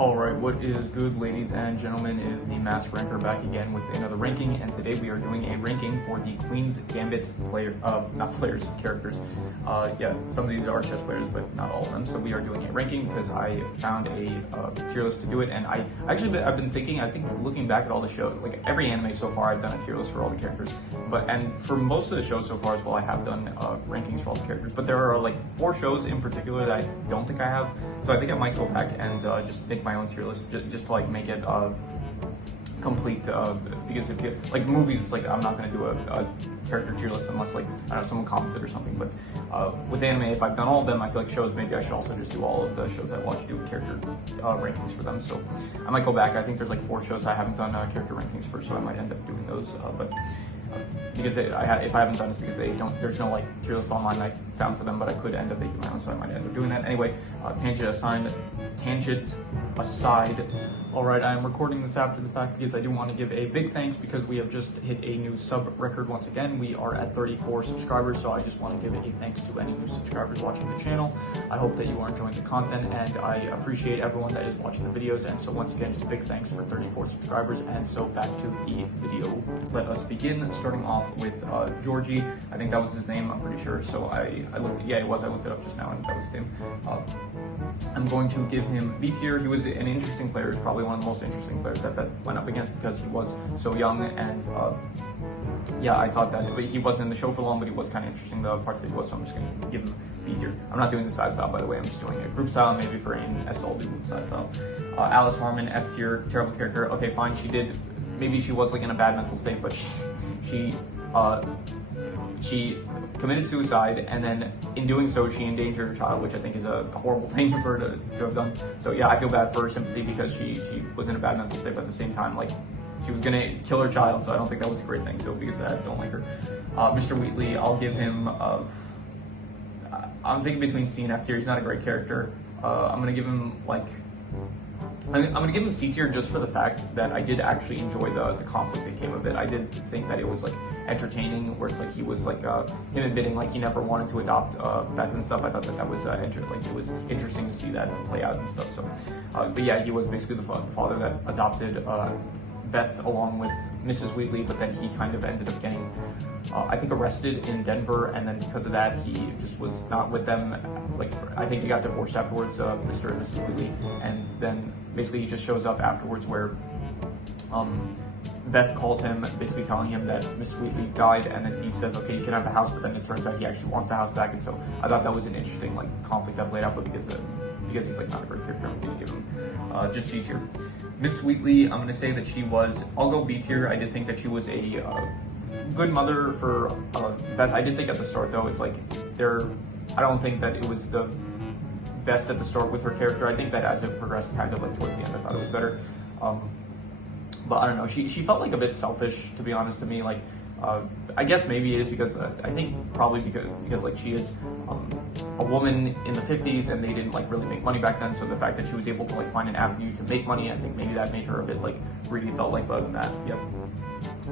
Alright, what is good, ladies and gentlemen, is the Mask Ranker back again with another ranking, and today we are doing a ranking for the Queen's Gambit characters. Yeah, some of these are chess players, but not all of them, so we are doing a ranking because I found a tier list to do it, and I've been thinking, I think looking back at all the shows, like every anime so far, I've done a tier list for all the characters, and for most of the shows so far as well, I have done rankings for all the characters, but there are like 4 shows in particular that I don't think I have, so I think I might go back and just make my own tier list just to like make it complete, because if you like movies, it's like I'm not going to do a character tier list unless like I don't know, someone comments it or something, but with anime, if I've done all of them, I feel like shows, maybe I should also just do all of the shows I watch, do character rankings for them. So I might go back. I think there's like 4 shows I haven't done character rankings for, so I might end up doing those, but because if I haven't done, it's because there's no like tier list online I found for them, but I could end up making my own, so I might end up doing that. Anyway, tangent aside, alright, I am recording this after the fact because I do want to give a big thanks because we have just hit a new sub record once again. We are at 34 subscribers, so I just want to give a thanks to any new subscribers watching the channel. I hope that you are enjoying the content, and I appreciate everyone that is watching the videos, and so once again, just big thanks for 34 subscribers. And so back to the video. Let us begin, starting off with Georgie. I think that was his name, I'm pretty sure, so I looked, yeah, it was, I looked it up just now and that was his name. I'm going to give him B tier. He was an interesting player. He's probably one of the most interesting players that Beth went up against because he was so young, and yeah, I thought that he wasn't in the show for long, but he was kind of interesting, the parts that he was, so I'm just going to give him B tier. I'm not doing the side style, by the way, I'm just doing a group style, maybe for an SL I'll do side style. Alice Harmon, F tier, terrible character. Okay, fine, maybe she was like in a bad mental state, but she committed suicide, and then in doing so, she endangered her child, which I think is a horrible thing for her to have done. So yeah, I feel bad for her sympathy because she was in a bad mental state, but at the same time, like, she was gonna kill her child, so I don't think that was a great thing. So because of that, I don't like her. Mr. Wheatley, I'll give him, I'm thinking between C and F tier. He's not a great character. I'm gonna give him like, I'm going to give him C tier just for the fact that I did actually enjoy the conflict that came of it. I did think that it was like entertaining, where it's like he was like him admitting like he never wanted to adopt Beth and stuff. I thought that was it was interesting to see that play out and stuff. So, but yeah, he was basically the father that adopted Beth along with Mrs. Wheatley, but then he kind of ended up getting, I think, arrested in Denver, and then because of that, he just was not with them. Like, I think they got divorced afterwards, Mr. and Mrs. Wheatley, and then basically he just shows up afterwards where Beth calls him, basically telling him that Mrs. Wheatley died, and then he says, okay, you can have the house, but then it turns out he actually wants the house back, and so I thought that was an interesting like conflict that played out, but because he's like not a great character, I'm going to give him just C tier. Miss Wheatley, I'm going to say that she was, I'll go B tier. I did think that she was a good mother for Beth. I did think at the start, though, it's like I don't think that it was the best at the start with her character. I think that as it progressed kind of like towards the end, I thought it was better. But I don't know, she felt like a bit selfish, to be honest, to me. Like, I guess maybe it is because I think probably because like she is a woman in the 50s and they didn't like really make money back then, so the fact that she was able to like find an avenue to make money, I think maybe that made her a bit like greedy, felt like, but other than that, yep.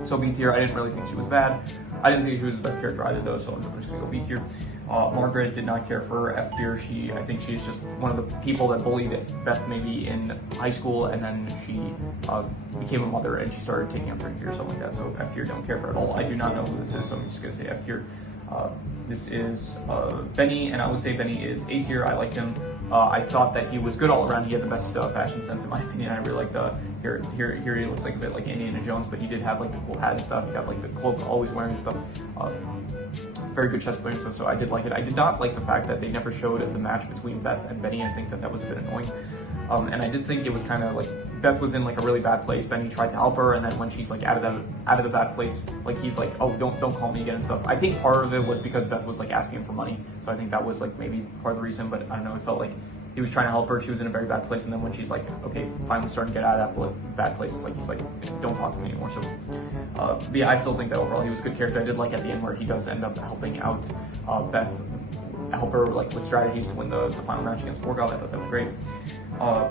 So B tier. I didn't really think she was bad. I didn't think she was the best character either, though, so I'm just gonna go B tier. Margaret, did not care for her. F tier. I think she's just one of the people that bullied Beth maybe in high school, and then she became a mother and she started taking up drinking or something like that. So F tier, don't care for her at all. I do not know who this is, so I'm just gonna say F tier. This is Benny, and I would say Benny is A tier. I liked him. I thought that he was good all around. He had the best fashion sense, in my opinion. I really liked here he looks like a bit like Indiana Jones, but he did have like the cool hat and stuff. He got like the cloak, always wearing stuff. Very good chess player and stuff, so I did like it. I did not like the fact that they never showed the match between Beth and Benny. I think that was a bit annoying. And I did think it was kind of like Beth was in like a really bad place. Benny tried to help her, and then when she's like out of the bad place, like he's like, oh, don't call me again and stuff. I think part of it was because Beth was like asking him for money, so I think that was like maybe part of the reason. But I don't know, it felt like he was trying to help her. She was in a very bad place, and then when she's like, okay, finally starting to get out of that bad place, it's like he's like, don't talk to me anymore. So, but yeah, I still think that overall he was a good character. I did like at the end where he does end up helping out Beth, help her like with strategies to win the final match against Borgal. I thought that was great.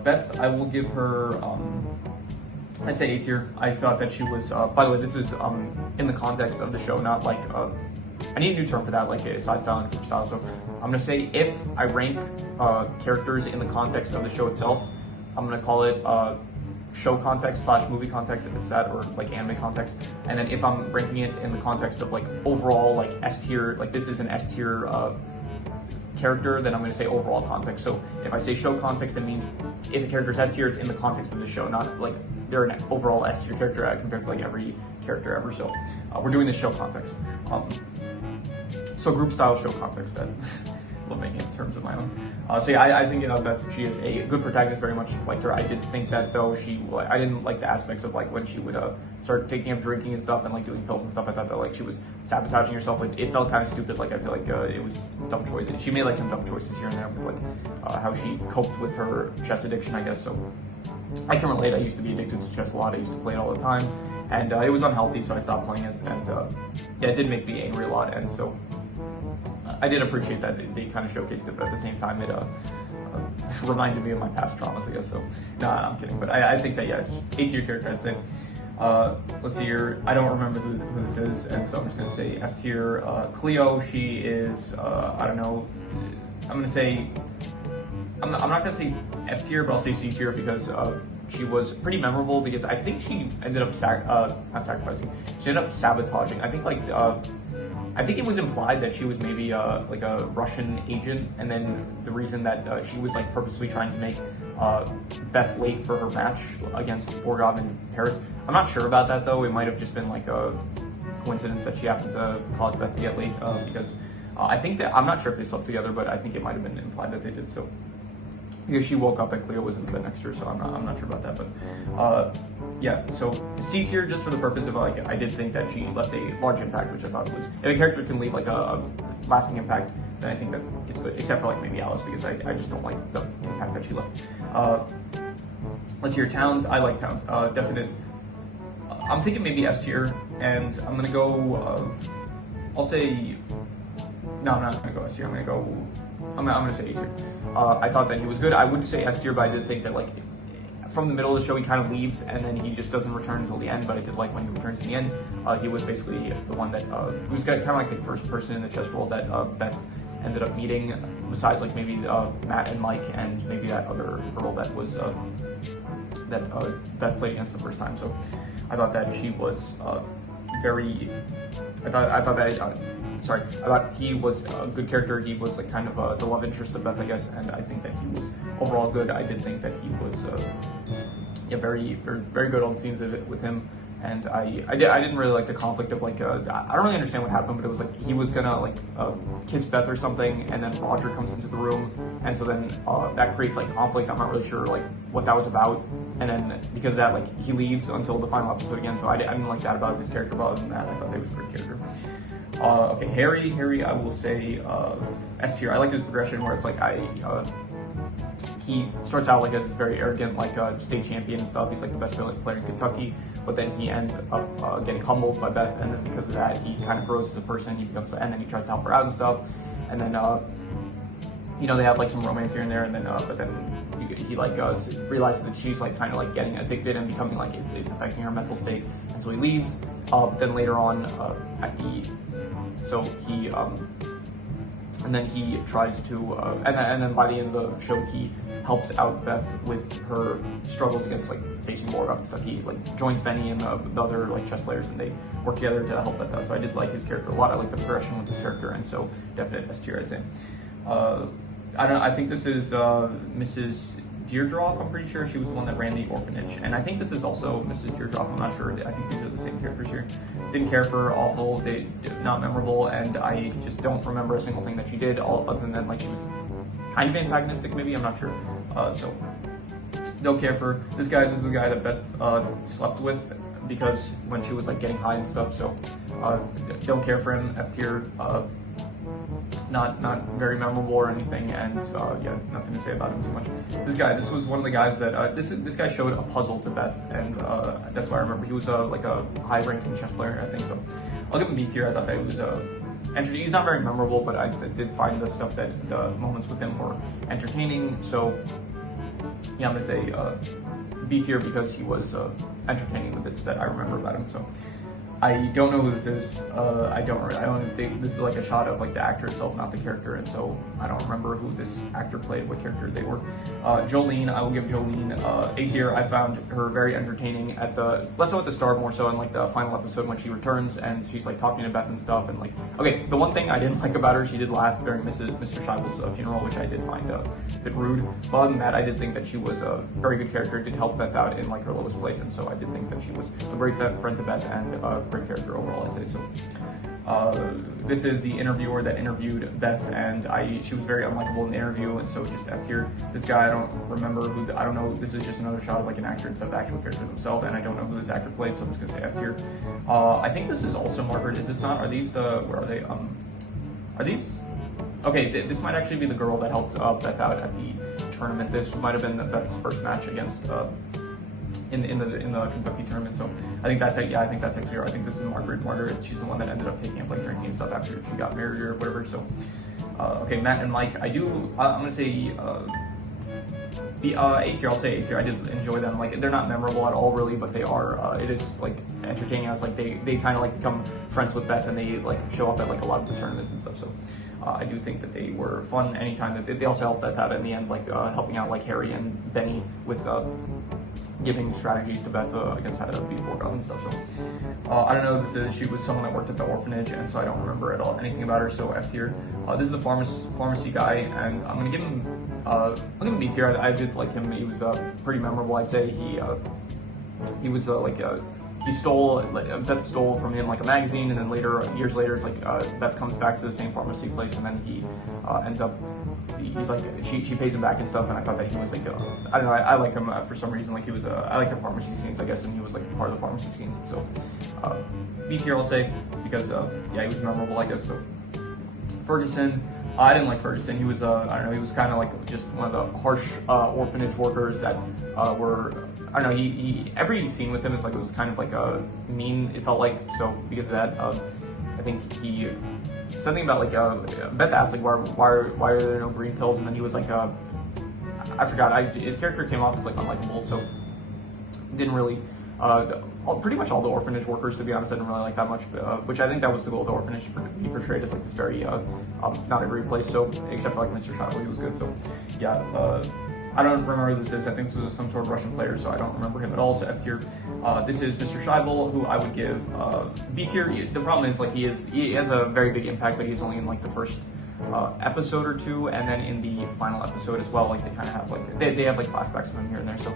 Beth, I will give her, I'd say A tier. I thought that she was, by the way, this is in the context of the show, not like, I need a new term for that, like a side style and group style. So I'm gonna say if I rank characters in the context of the show itself, I'm gonna call it show context / movie context if it's that, or like anime context. And then if I'm ranking it in the context of like overall like S tier, like this is an S tier character, then I'm going to say overall context. So if I say show context, that means if a character is S tier, it's in the context of the show, not like they're an overall S tier character compared to like every character ever. So we're doing this show context. So group style show context. That love making it in terms of my own. So yeah, I think that she is a good protagonist. Very much liked her. I did think that though I didn't like the aspects of like when she would start taking up drinking and stuff and like doing pills and stuff. I thought that like she was sabotaging herself. Like it felt kind of stupid. Like I feel like it was dumb choices. She made like some dumb choices here and there with like how she coped with her chess addiction, I guess. So I can relate. I used to be addicted to chess a lot. I used to play it all the time, and it was unhealthy, so I stopped playing it. And yeah, it did make me angry a lot, and so. I did appreciate that they kind of showcased it, but at the same time, it reminded me of my past traumas, I guess. So, no, I'm kidding. But I think that, yeah, A tier character, I'd say. Let's see here. I don't remember who this is, and so I'm just going to say F tier. Cleo, she is, I don't know, I'm going to say, I'm not going to say F tier, but I'll say C tier because she was pretty memorable because I think she ended up, not sacrificing, she ended up sabotaging. I think it was implied that she was maybe like a Russian agent, and then the reason that she was like purposely trying to make Beth late for her match against Borgov in Paris. I'm not sure about that though. It might have just been like a coincidence that she happened to cause Beth to get late because I think that, I'm not sure if they slept together, but I think it might have been implied that they did so. Because she woke up and Cleo was in bed next to her, so I'm not sure about that, but yeah. So C tier, just for the purpose of like, I did think that she left a large impact, which I thought was, if a character can leave like a lasting impact, then I think that it's good. Except for like maybe Alice, because I just don't like the impact that she left. Let's hear Towns. I like Towns. Definite. I'm thinking maybe S tier, and I'm gonna go. I'll say. No, I'm not gonna go S tier. I'm gonna say A tier. I thought that he was good. I would say S tier, but I did think that like from the middle of the show he kind of leaves and then he just doesn't return until the end. But I did like when he returns in the end. He was basically the one that he was kind of like the first person in the chess world that Beth ended up meeting, besides like maybe Matt and Mike and maybe that other girl that was that Beth played against the first time. So I thought that she was very. I thought he was a good character. He was like kind of the love interest of Beth, I guess, and I think that he was overall good. I did think that he was very, very, very good on the scenes with him, and I didn't really like the conflict of like I don't really understand what happened, but it was like he was gonna like kiss Beth or something, and then Roger comes into the room, and so then that creates like conflict. I'm not really sure like what that was about, and then because of that, like he leaves until the final episode again. So I didn't like that about his character, but other than that, I thought he was a great character. Okay, Harry, I will say S tier. I like his progression where it's like he starts out like as this very arrogant like state champion and stuff. He's like the best player in Kentucky, but then he ends up getting humbled by Beth, and then because of that, he kind of grows as a person. He becomes, and then he tries to help her out and stuff, and then they have like some romance here and there, and then but then he like realizes that she's like kind of like getting addicted and becoming like it's affecting her mental state, and so he leaves. But then later on and then he tries to and then by the end of the show he helps out Beth with her struggles against like facing Borgov and stuff. He like joins Benny and the other like chess players, and they work together to help Beth out. So I did like his character a lot. I like the progression with his character, and so definite S tier, I'd say. I think this is Mrs. Deirdroff, I'm pretty sure. She was the one that ran the orphanage. And I think this is also Mrs. Deirdroff, I'm not sure. I think these are the same characters here. Didn't care for her, awful, not memorable, and I just don't remember a single thing that she did, other than like she was kind of antagonistic maybe, I'm not sure. So, don't care for her. This is the guy that Beth slept with because when she was like getting high and stuff, so don't care for him, F tier. Not very memorable or anything, and yeah, nothing to say about him too much. This was one of the guys that this guy showed a puzzle to Beth, and that's why I remember he was like a high-ranking chess player, I think. So I'll give him B tier. I thought that he was entertaining. He's not very memorable, but I did find the stuff that the moments with him were entertaining. So yeah, I'm gonna say B tier because he was entertaining the bits that I remember about him. So I don't know who this is. I don't even think this is like a shot of like the actor itself, not the character, and so I don't remember who this actor played, what character they were. Jolene, I will give Jolene A tier. I found her very entertaining at the, less so at the start, more so in like the final episode when she returns and she's like talking to Beth and stuff, and like, okay, the one thing I didn't like about her, she did laugh during Mr. Scheibel's funeral, which I did find a bit rude. But other than that, I did think that she was a very good character, did help Beth out in like her lowest place, and so I did think that she was a great friend to Beth and a great character overall, I'd say. So this is the interviewer that interviewed Beth, and she was very unlikable in the interview, and so just F tier. This guy, I don't remember who, I don't know, this is just another shot of like an actor instead of the actual character themselves, and I don't know who this actor played, so I'm just gonna say F tier. I think this is also Margaret. Is this not, are these the, where are they? Are these? Okay, this might actually be the girl that helped Beth out at the tournament. This might have been Beth's first match against in the Kentucky tournament. So I think that's it. Yeah, I think that's actually her. I think this is Margaret. She's the one that ended up taking up like drinking and stuff after she got married or whatever. So okay, Matt and Mike. I'm gonna say A tier. I'll say A tier. I did enjoy them. Like, they're not memorable at all, really, but they are. It is like entertaining. It's like they kind of like become friends with Beth, and they like show up at like a lot of the tournaments and stuff. So I do think that they were fun anytime that they also helped Beth out in the end, like helping out like Harry and Benny with giving strategies to Beth against how to beat Borgov and stuff. So I don't know who this is. She was someone that worked at the orphanage, and so I don't remember at all anything about her. So F tier. This is the pharmacy guy, and I'm gonna give him I'll give him B tier. I did like him. He was pretty memorable, I'd say. He was he stole, Beth stole from him like a magazine, and then years later, it's like Beth comes back to the same pharmacy place, and then he ends up, he's like, she pays him back and stuff, and I thought that he was like, I don't know, I liked him for some reason, like he was, I like the pharmacy scenes, I guess, and he was like part of the pharmacy scenes, so B tier I'll say, because yeah, he was memorable, I guess. So Ferguson, I didn't like Ferguson. He was, I don't know, he was kind of like just one of the harsh orphanage workers that were, I don't know, he every scene with him, it's like, it was kind of like mean, it felt like. So because of that, I think something about like, Beth asked like, why are there no green pills? And then he was like, I forgot, his character came off as like unlikable, so didn't really, pretty much all the orphanage workers, to be honest, I didn't really like that much, which I think that was the goal of the orphanage, to be portrayed as like this very not a great place, so except for like Mr. Scheibel, he was good. So yeah, I don't remember who this is. I think this was some sort of Russian player, so I don't remember him at all, so F tier. This is Mr. Scheibel, who I would give B tier. The problem is like he has a very big impact, but he's only in like the first episode or two, and then in the final episode as well, like they kind of have like they have like flashbacks of him here and there. So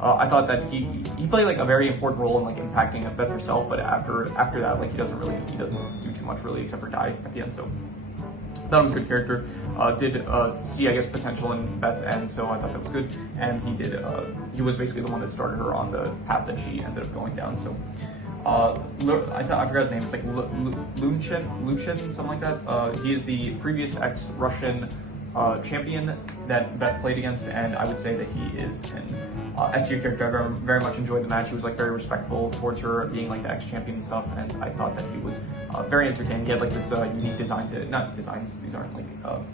I thought that he played like a very important role in like impacting Beth herself, but after that, like he doesn't do too much really, except for die at the end. So that was a good character. Did see, I guess, potential in Beth, and so I thought that was good. And he was basically the one that started her on the path that she ended up going down. So I forgot his name. It's like Luchin, something like that. He is the previous ex-Russian champion that Beth played against, and I would say that he is an S tier character. I very much enjoyed the match. He was like very respectful towards her, being like the ex-champion and stuff, and I thought that he was very entertaining. He had like this unique design not design, these aren't like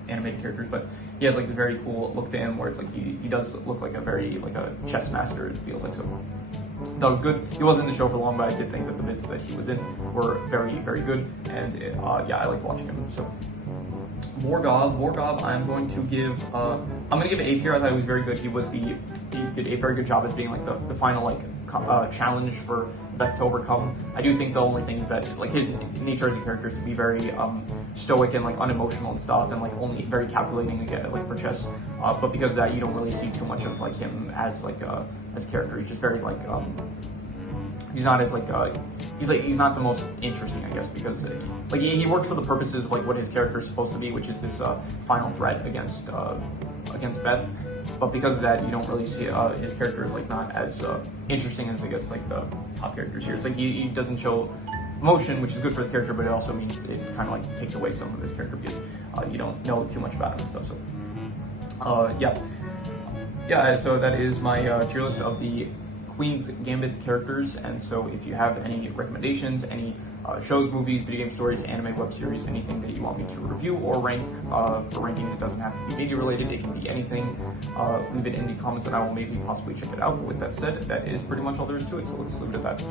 animated characters, but he has like this very cool look to him where it's like he does look like a very like a chess master, it feels like. So that was good. He wasn't in the show for long, but I did think that the bits that he was in were very, very good, and yeah, I liked watching him. So Borgov, I'm going to give A tier. I thought he was very good. He did a very good job as being like the final like challenge for Beth to overcome. I do think the only things that like his nature as a character is to be very stoic and like unemotional and stuff, and like only very calculating again like for chess. But because of that, you don't really see too much of like him as like as a character. He's just very like he's not as like he's not the most interesting, I guess, because like he works for the purposes of like what his character is supposed to be, which is this final threat against Beth. But because of that, you don't really see his character is like not as interesting as I guess like the top characters here. It's like he doesn't show emotion, which is good for his character, but it also means it kind of like takes away some of his character because you don't know too much about him and stuff. So yeah. So that is my tier list of the Queen's Gambit characters, and so if you have any recommendations, any shows, movies, video game stories, anime, web series, anything that you want me to review or rank, for rankings, it doesn't have to be video related, it can be anything, leave it in the comments and I will maybe possibly check it out. But with that said, that is pretty much all there is to it, so let's leave it at that.